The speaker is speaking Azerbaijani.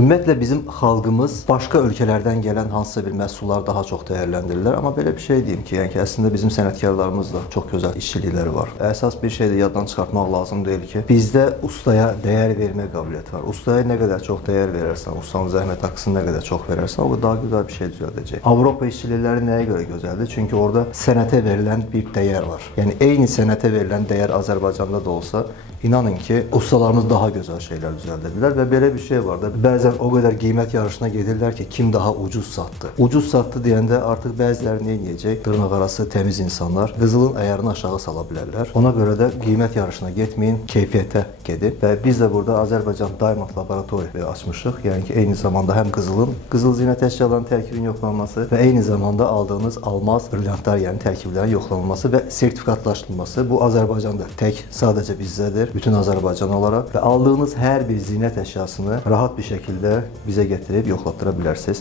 Ümumiyyətlə bizim xalqımız başqa ölkələrdən gələn hansısa bir məhsulları daha çox dəyərləndirirlər. Amma belə bir şey deyim ki, yəni ki, əslində bizim sənətkarlarımız da çox gözəl işçilikləri var. Əsas bir şey də yaddan çıxartmaq lazım deyil ki, bizdə ustaya dəyər vermə qabiliyyəti var. Ustaya nə qədər çox dəyər verərsən, ustanın zəhmət haqqısını nə qədər çox verərsən, o daha gözəl bir şey düzəldəcək. Avropa işçilikləri nəyə görə gözəldir? Çünki orada sənətə verilən bir dəyər var. Yəni eyni sənətə verilən dəyər Azərbaycanda da olsa, İnanın ki, ustalarımız daha gözəl şeylər düzəldirlər və belə bir şey var da, bəzən o qədər qiymət yarışına gedirlər ki, kim daha ucuz satdı. Ucuz satdı deyəndə artıq bəziləri nə edəcək? Dırnaqarası təmiz insanlar qızılın əyarını aşağı sala bilərlər. Ona görə də qiymət yarışına getməyin, keyfiyyətə gedin. Və biz də burada Azərbaycan Diamond Laboratoriya açmışıq. Yəni ki, eyni zamanda həm qızıl zinət əşyalarının tərkibinin yoxlanması və eyni zamanda aldığınız almaz, brilliantlar, yəni tərkiblərin yoxlanılması və sertifikatlaşdırılması. Bu Azərbaycanda tək sadəcə bizdədir. Bütün Azərbaycan olaraq və aldığınız hər bir zinət əşyasını rahat bir şəkildə bizə gətirib yoxlatdıra bilərsiniz.